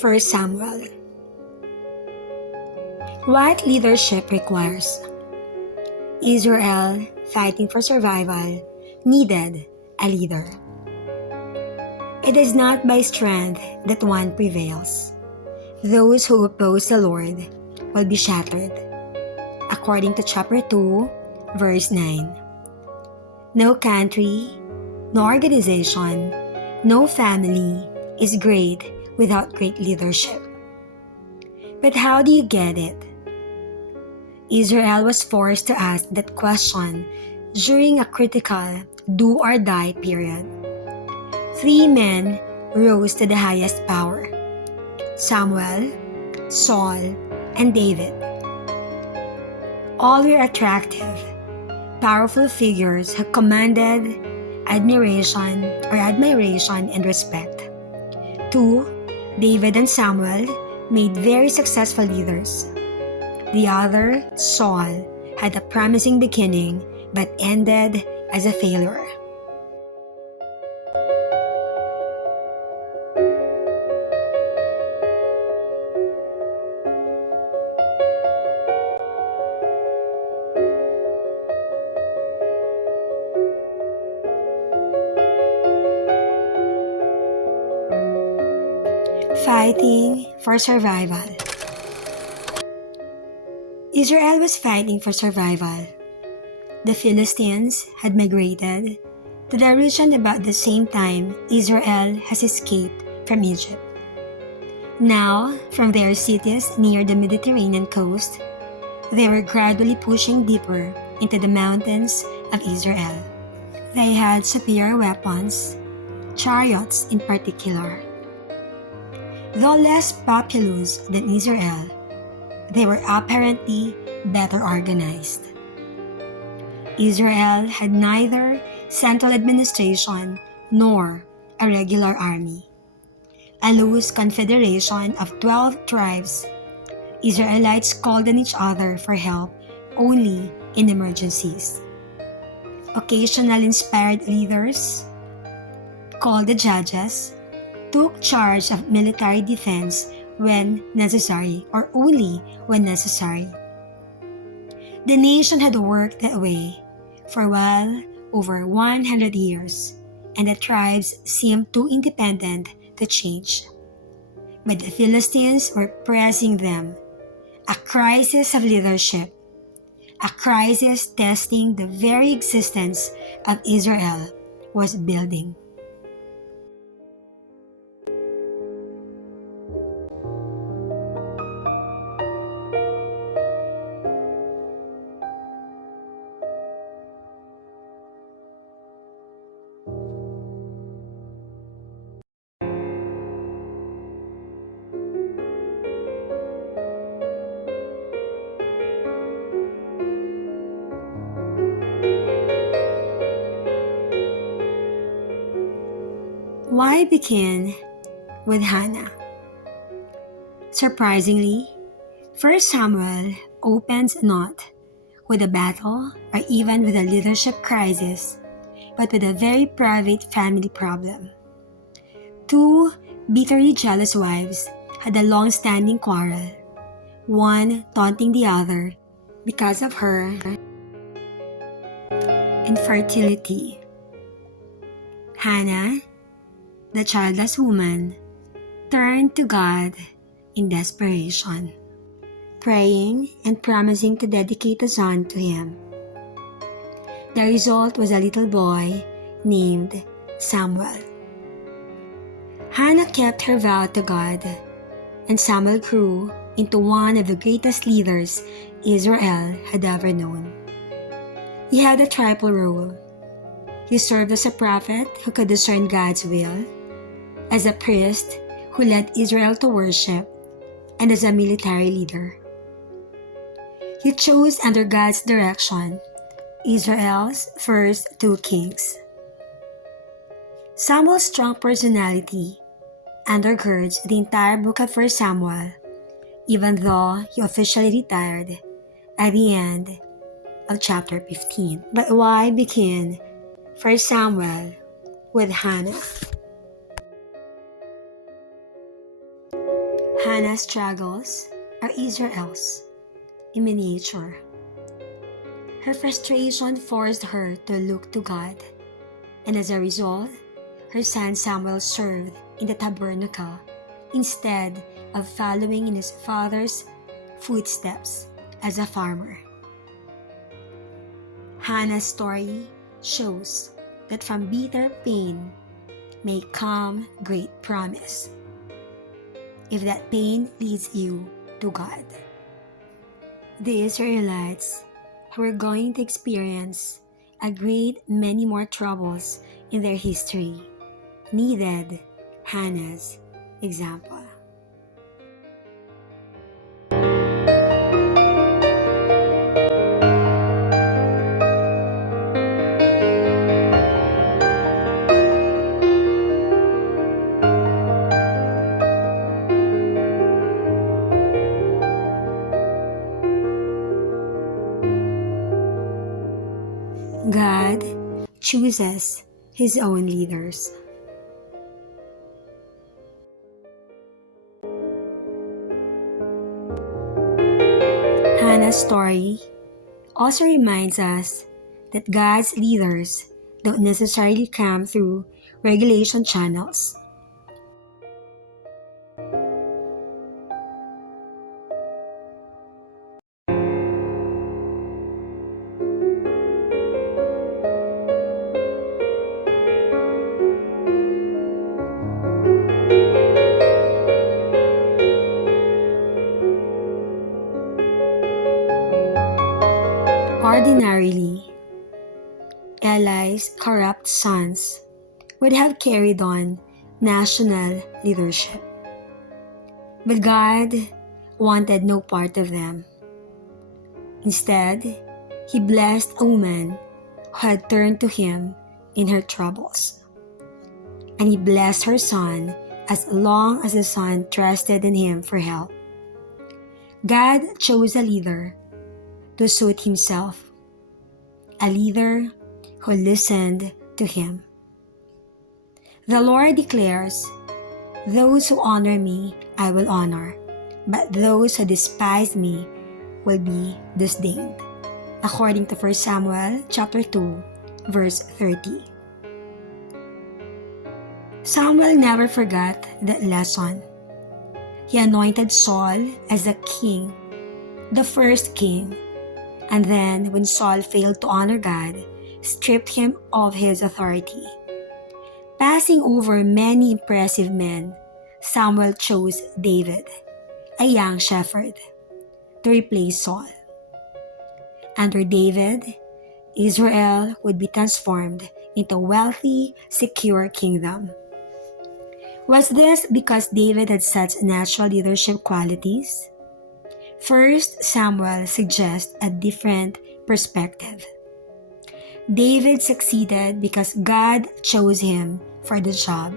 1 Samuel. What leadership requires? Israel, fighting for survival, needed a leader. It is not by strength that one prevails. Those who oppose the Lord will be shattered. According to chapter 2, verse 9. No country, no organization, no family is great without great leadership. But how do you get it? Israel was forced to ask that question during a critical do-or-die period. 3 men rose to the highest power: Samuel, Saul, and David. All were attractive, powerful figures who commanded admiration and respect. 2, David and Samuel, made very successful leaders. The other, Saul, had a promising beginning but ended as a failure. Fighting for survival. Israel was fighting for survival. The Philistines had migrated to the region about the same time Israel has escaped from Egypt. Now, from their cities near the Mediterranean coast, they were gradually pushing deeper into the mountains of Israel. They had superior weapons, chariots in particular. Though less populous than Israel, they were apparently better organized. Israel had neither central administration nor a regular army. A loose confederation of 12 tribes, Israelites called on each other for help only in emergencies. Occasional inspired leaders, called the judges, took charge of military defense when necessary or only when necessary. The nation had worked that way for well over 100 years, and the tribes seemed too independent to change. But the Philistines were pressing them. A crisis of leadership, a crisis testing the very existence of Israel, was building. Why begin with Hannah? Surprisingly, 1 Samuel opens not with a battle or even with a leadership crisis, but with a very private family problem. 2 bitterly jealous wives had a long-standing quarrel, one taunting the other because of her infertility. Hannah, the childless woman, turned to God in desperation, praying and promising to dedicate a son to him. The result was a little boy named Samuel. Hannah kept her vow to God, and Samuel grew into one of the greatest leaders Israel had ever known. He had a triple role. He served as a prophet who could discern God's will, as a priest who led Israel to worship, and as a military leader. He chose under God's direction Israel's first 2 kings. Samuel's strong personality undergirds the entire book of 1 Samuel, even though he officially retired at the end of chapter 15. But why begin 1 Samuel with Hannah? Hannah's struggles are Israel's in miniature. Her frustration forced her to look to God, and as a result, her son Samuel served in the tabernacle instead of following in his father's footsteps as a farmer. Hannah's story shows that from bitter pain may come great promise, if that pain leads you to God. The Israelites were going to experience a great many more troubles in their history needed Hannah's example. God chooses His own leaders. Hannah's story also reminds us that God's leaders don't necessarily come through regulation channels. Ordinarily, Eli's corrupt sons would have carried on national leadership. But God wanted no part of them. Instead, He blessed a woman who had turned to Him in her troubles. And He blessed her son as long as the son trusted in Him for help. God chose a leader to suit Himself, a leader who listened to Him. The Lord declares, "Those who honor me, I will honor, but those who despise me will be disdained." According to 1 Samuel chapter 2, verse 30. Samuel never forgot that lesson. He anointed Saul as the king, the first king, and then when Saul failed to honor God, stripped him of his authority. Passing over many impressive men, Samuel chose David, a young shepherd, to replace Saul. Under David, Israel would be transformed into a wealthy, secure kingdom. Was this because David had such natural leadership qualities? 1 Samuel suggests a different perspective. David succeeded because God chose him for the job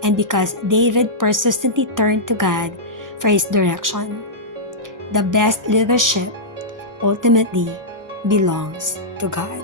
and because David persistently turned to God for his direction. The best leadership ultimately belongs to God.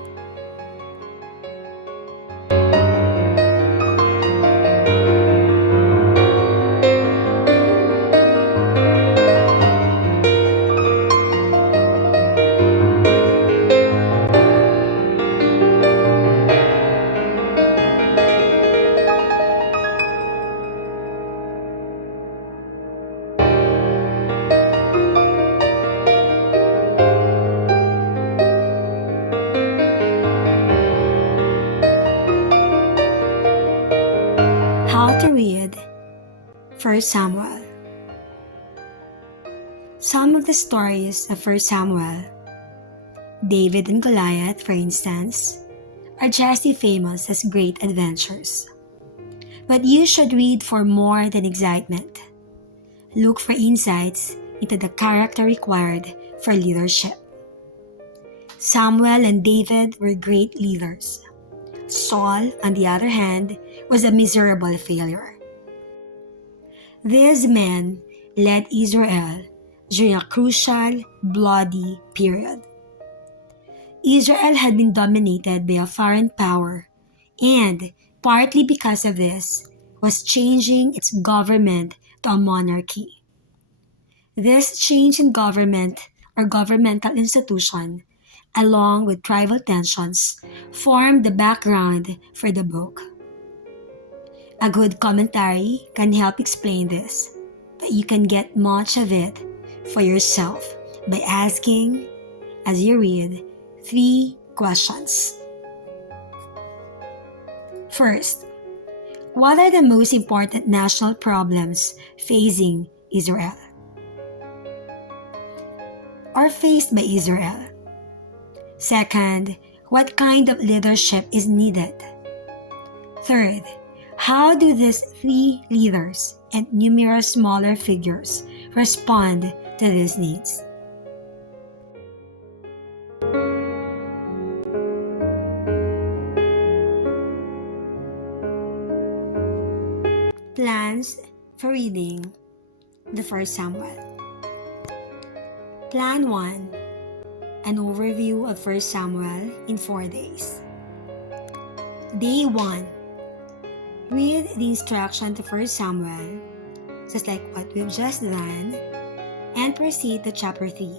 How to read 1 Samuel. Some of the stories of 1 Samuel, David and Goliath for instance, are justly famous as great adventures. But you should read for more than excitement. Look for insights into the character required for leadership. Samuel and David were great leaders. Saul, on the other hand, was a miserable failure. These men led Israel during a crucial, bloody period. Israel had been dominated by a foreign power and, partly because of this, was changing its government to a monarchy. This change in government or governmental institution, along with tribal tensions, formed the background for the book. A good commentary can help explain this, but you can get much of it for yourself by asking, as you read, 3 questions. First, what are the most important national problems facing Israel or faced by Israel? Second, what kind of leadership is needed? Third, how do these 3 leaders and numerous smaller figures respond to these needs? Plans for reading the First Samuel. Plan 1. An overview of First Samuel in 4 days. Day 1. Read the instruction to First Samuel, just like what we've just done, and proceed to chapter 3,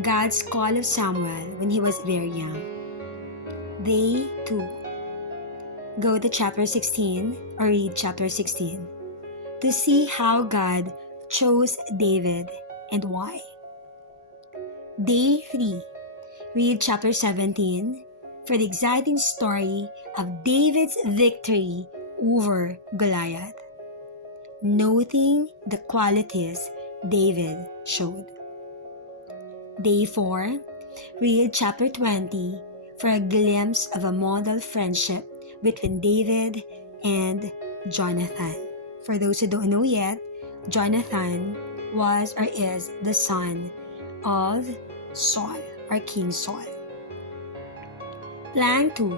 God's call of Samuel when he was very young. Day 2. Go to chapter 16 or read chapter 16 to see how God chose David and why. Day 3. Read chapter 17 for the exciting story of David's victory over Goliath, noting the qualities David showed. Day 4. Read chapter 20 for a glimpse of a model friendship between David and Jonathan. For those who don't know yet, Jonathan was or is the son of Saul or King Saul. Plan 2.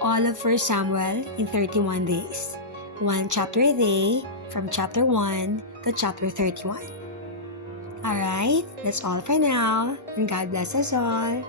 All of 1 Samuel in 31 days. 1 chapter a day from chapter 1 to chapter 31. Alright, that's all for now, and God bless us all.